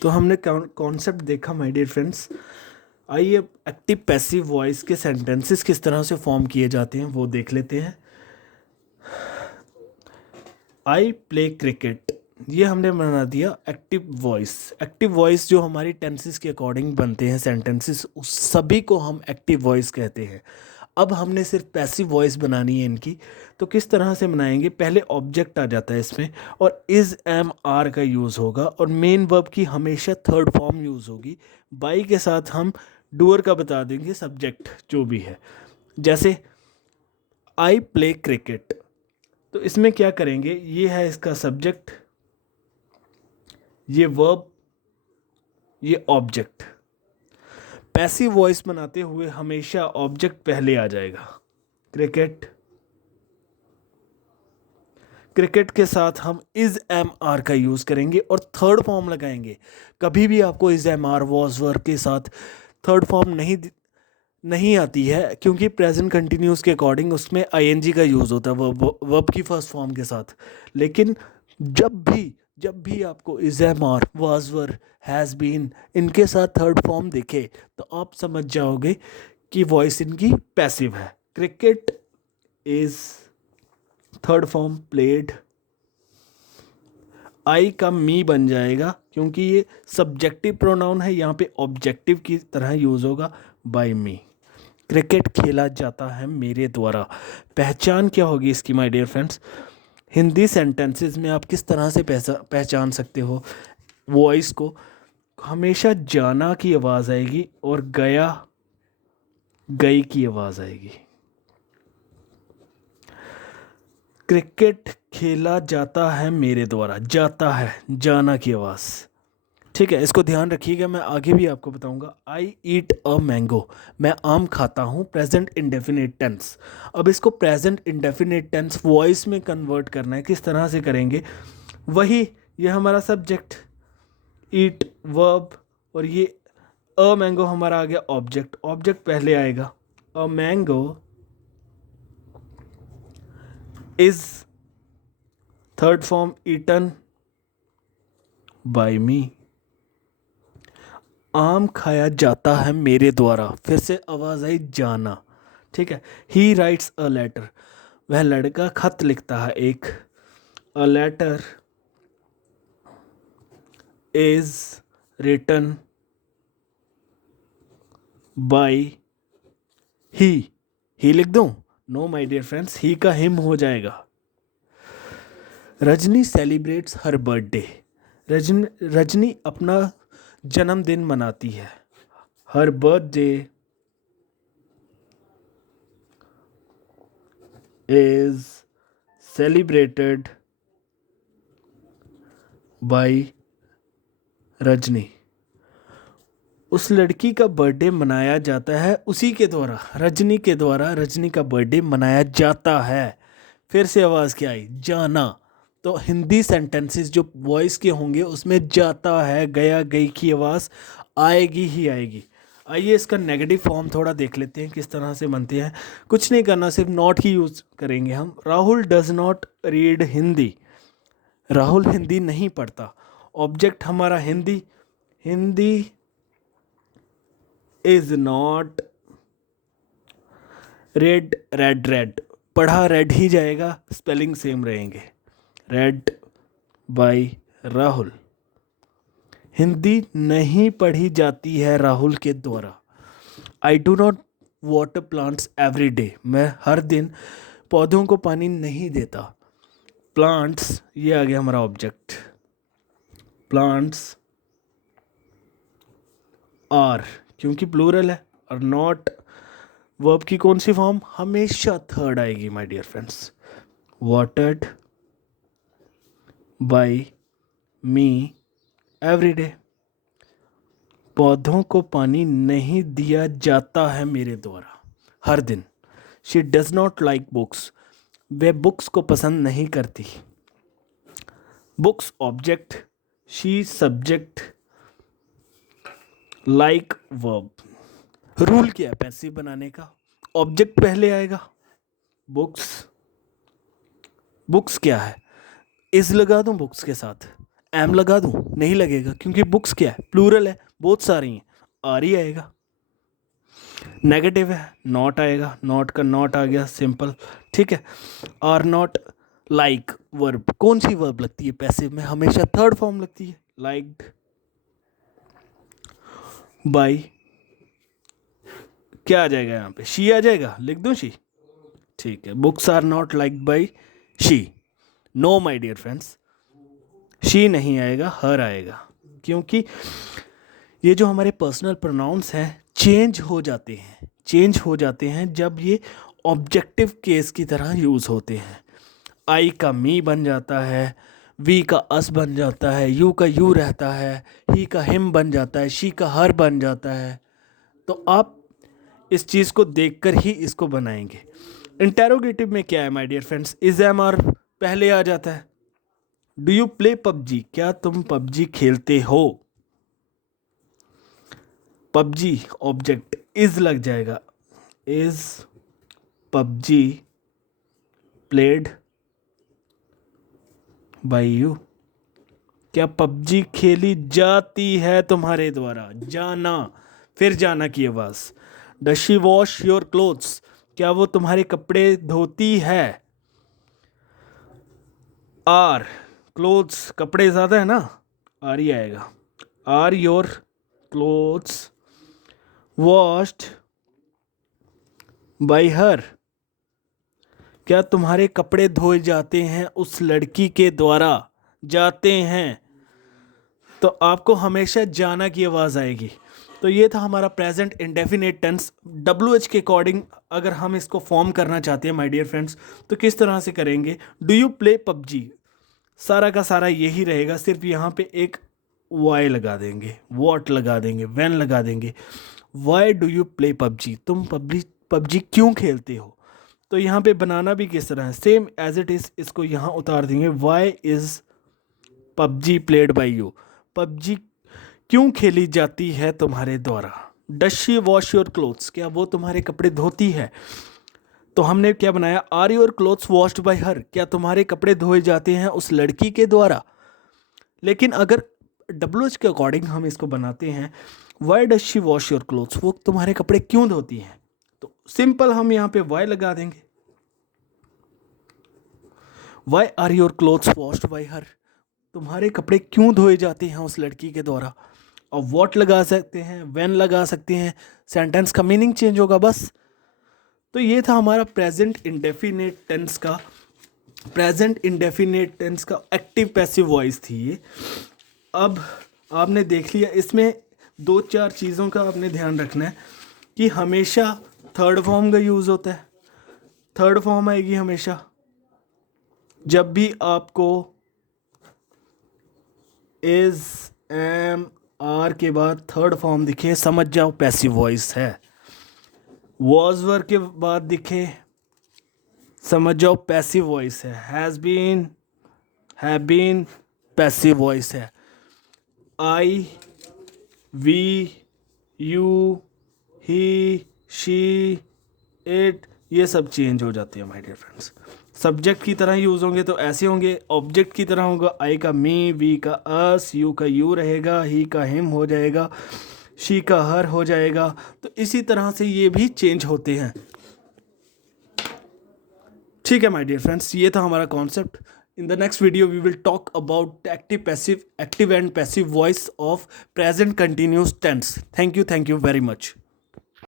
तो हमने कॉन्सेप्ट देखा माय डियर फ्रेंड्स। आइए एक्टिव पैसिव वॉइस के सेंटेंसेस किस तरह से फॉर्म किए जाते हैं वो देख लेते हैं। आई प्ले क्रिकेट, ये हमने बना दिया एक्टिव वॉइस। एक्टिव वॉइस जो हमारी टेंसेस के अकॉर्डिंग बनते हैं सेंटेंसेस, उस सभी को हम एक्टिव वॉइस कहते हैं। अब हमने सिर्फ पैसिव वॉइस बनानी है इनकी। तो किस तरह से बनाएंगे, पहले ऑब्जेक्ट आ जाता है इसमें और इज एम आर का यूज़ होगा और मेन वर्ब की हमेशा थर्ड फॉर्म यूज़ होगी। बाई के साथ हम डूअर का बता देंगे सब्जेक्ट जो भी है। जैसे आई प्ले क्रिकेट, तो इसमें क्या करेंगे, ये है इसका सब्जेक्ट, ये वर्ब, ये ऑब्जेक्ट। पैसिव वॉइस बनाते हुए हमेशा ऑब्जेक्ट पहले आ जाएगा। क्रिकेट, क्रिकेट के साथ हम इज एम आर का यूज़ करेंगे और थर्ड फॉर्म लगाएंगे। कभी भी आपको is am are was verb के साथ थर्ड फॉर्म नहीं आती है, क्योंकि प्रेजेंट कंटिन्यूस के अकॉर्डिंग उसमें आईएनजी का यूज़ होता है वर्ब की फर्स्ट फॉर्म के साथ। लेकिन जब भी आपको is am are was verb has been इनके साथ थर्ड फॉर्म दिखे तो आप समझ जाओगे कि वॉइस इनकी पैसिव है। Cricket is third form played, I का मी बन जाएगा क्योंकि ये सब्जेक्टिव प्रोनाउन है, यहाँ पे ऑब्जेक्टिव की तरह यूज़ होगा बाय मी। क्रिकेट खेला जाता है मेरे द्वारा। पहचान क्या होगी इसकी my dear friends, Hindi sentences में आप किस तरह से पहचान सकते हो वॉइस को। हमेशा जाना की आवाज़ आएगी और गया गई की आवाज़ आएगी। क्रिकेट खेला जाता है मेरे द्वारा, जाता है जाना की आवाज़। ठीक है, इसको ध्यान रखिएगा, मैं आगे भी आपको बताऊंगा। आई ईट अ मैंगो, मैं आम खाता हूँ, प्रेजेंट इंडेफिनिट टेंस। अब इसको प्रेजेंट इंडेफिनिट टेंस वॉइस में कन्वर्ट करना है, किस तरह से करेंगे, वही ये हमारा सब्जेक्ट ईट वर्ब और ये अ मैंगो हमारा आ गया ऑब्जेक्ट। ऑब्जेक्ट पहले आएगा, a mango is third form eaten by me. आम खाया जाता है मेरे द्वारा, फिर से आवाज आई जाना। ठीक है, ही राइट्स अ लेटर, वह लड़का खत लिखता है एक। A letter is written by he लिख दूं, no my dear friends, he का हिम हो जाएगा। Rajni celebrates her birthday, Rajni अपना जन्मदिन मनाती है। Her birthday is celebrated by Rajni, उस लड़की का बर्थडे मनाया जाता है उसी के द्वारा, रजनी के द्वारा रजनी का बर्थडे मनाया जाता है। फिर से आवाज़ क्या आई, जाना। तो हिंदी सेंटेंसेस जो वॉइस के होंगे उसमें जाता है गया गई की आवाज़ आएगी ही आएगी। आइए इसका नेगेटिव फॉर्म थोड़ा देख लेते हैं किस तरह से बनते हैं। कुछ नहीं करना, सिर्फ नॉट ही यूज़ करेंगे हम। Rahul does not read Hindi, Rahul Hindi नहीं पढ़ता। ऑब्जेक्ट हमारा Hindi, Hindi is not red, red पढ़ा रेड ही जाएगा, स्पेलिंग सेम रहेंगे। रेड बाय राहुल, हिंदी नहीं पढ़ी जाती है राहुल के द्वारा। I do not water plants every day, मैं हर दिन पौधों को पानी नहीं देता। प्लांट्स ये आ गया हमारा ऑब्जेक्ट, प्लांट्स आर क्योंकि प्लूरल है, और नॉट वर्ब की कौन सी फॉर्म, हमेशा थर्ड आएगी my dear friends. Watered by me every day, पौधों को पानी नहीं दिया जाता है मेरे द्वारा हर दिन। She does not like books, way books को पसंद नहीं करती। Books object, she subject, like verb. Rule क्या है पैसिव बनाने का, ऑब्जेक्ट पहले आएगा, बुक्स, बुक्स क्या है, इज लगा दूं बुक्स के साथ, एम लगा दूं? नहीं लगेगा, क्योंकि बुक्स क्या है, प्लूरल है, बहुत सारी हैं, आर ही आएगा। नेगेटिव है, नॉट आएगा, नॉट का नॉट आ गया, सिंपल, ठीक है। आर नॉट लाइक वर्ब, कौन सी वर्ब लगती है पैसिव में? हमेशा थर्ड फॉर्म लगती है, लाइक्ड बाई, क्या आ जाएगा यहाँ पे, शी आ जाएगा, लिख दूं शी, ठीक है। Books are not like by she, no my dear friends, she नहीं आएगा, हर आएगा, क्योंकि ये जो हमारे पर्सनल प्रोनाउंस हैं चेंज हो जाते हैं, चेंज हो जाते हैं जब ये ऑब्जेक्टिव केस की तरह यूज़ होते हैं। आई का मी बन जाता है, वी का अस बन जाता है, यू का यू रहता है, ही का हिम बन जाता है, शी का हर बन जाता है। तो आप इस चीज़ को देखकर ही इसको बनाएंगे। इंटेरोगेटिव में क्या है my dear friends, is am are पहले आ जाता है। डू यू प्ले पबजी, क्या तुम पबजी खेलते हो? पबजी ऑब्जेक्ट इज लग जाएगा, is PUBG played by you, क्या पबजी खेली जाती है तुम्हारे द्वारा? जाना, फिर जाना की आवाज। Does she wash your clothes, क्या वो तुम्हारे कपड़े धोती है? आर क्लोथ्स, कपड़े ज़्यादा है ना, आर ही आएगा। Are your clothes washed by her, क्या तुम्हारे कपड़े धोए जाते हैं उस लड़की के द्वारा? जाते हैं, तो आपको हमेशा जाना की आवाज़ आएगी। तो ये था हमारा प्रेजेंट इंडेफिनिट टेंस। WH के अकॉर्डिंग अगर हम इसको फॉर्म करना चाहते हैं माय डियर फ्रेंड्स, तो किस तरह से करेंगे? डू यू प्ले पबजी, सारा का सारा यही रहेगा, सिर्फ यहाँ पे एक वाई लगा देंगे, वॉट लगा देंगे, व्हेन लगा देंगे। Why do you play PUBG, तुम पबजी क्यों खेलते हो? तो यहाँ पे बनाना भी किस तरह है, सेम एज इट इज़, इसको यहाँ उतार देंगे। Why is PUBG played by you, PUBG क्यों खेली जाती है तुम्हारे द्वारा? Does she wash your clothes, क्या वो तुम्हारे कपड़े धोती है? तो हमने क्या बनाया, are your clothes washed by her, क्या तुम्हारे कपड़े धोए जाते हैं उस लड़की के द्वारा? लेकिन अगर WH के अकॉर्डिंग हम इसको बनाते हैं, why does she wash your clothes, वो तुम्हारे कपड़े क्यों धोती हैं? तो सिंपल हम यहाँ पे वाई लगा देंगे। Why are your clothes washed by her, तुम्हारे कपड़े क्यों धोए जाते हैं उस लड़की के द्वारा? और वॉट लगा सकते हैं, व्हेन लगा सकते हैं, सेंटेंस का मीनिंग चेंज होगा बस। तो ये था हमारा प्रेजेंट इंडेफिनिट टेंस का एक्टिव पैसिव वॉइस थी ये। अब आपने देख लिया, इसमें 2-4 चीज़ों का आपने ध्यान रखना है कि हमेशा थर्ड फॉर्म का यूज़ होता है, थर्ड फॉर्म आएगी हमेशा। जब भी आपको इज एम आर के बाद थर्ड फॉर्म दिखे, समझ जाओ पैसिव वॉइस है। वॉज वर के बाद दिखे, समझ जाओ पैसिव वॉइस है। Has been, have been, passive voice है। I, we, you, he, she, it, ये सब चेंज हो जाती है माय डियर फ्रेंड्स। सब्जेक्ट की तरह यूज़ होंगे तो ऐसे होंगे, ऑब्जेक्ट की तरह होगा। आई का मी, वी का अस, यू का यू रहेगा, ही का हिम हो जाएगा, शी का हर हो जाएगा। तो इसी तरह से ये भी चेंज होते हैं। ठीक है माय डियर फ्रेंड्स, ये था हमारा concept. In the next video we will talk about active and passive voice of present continuous tense. Thank you very much.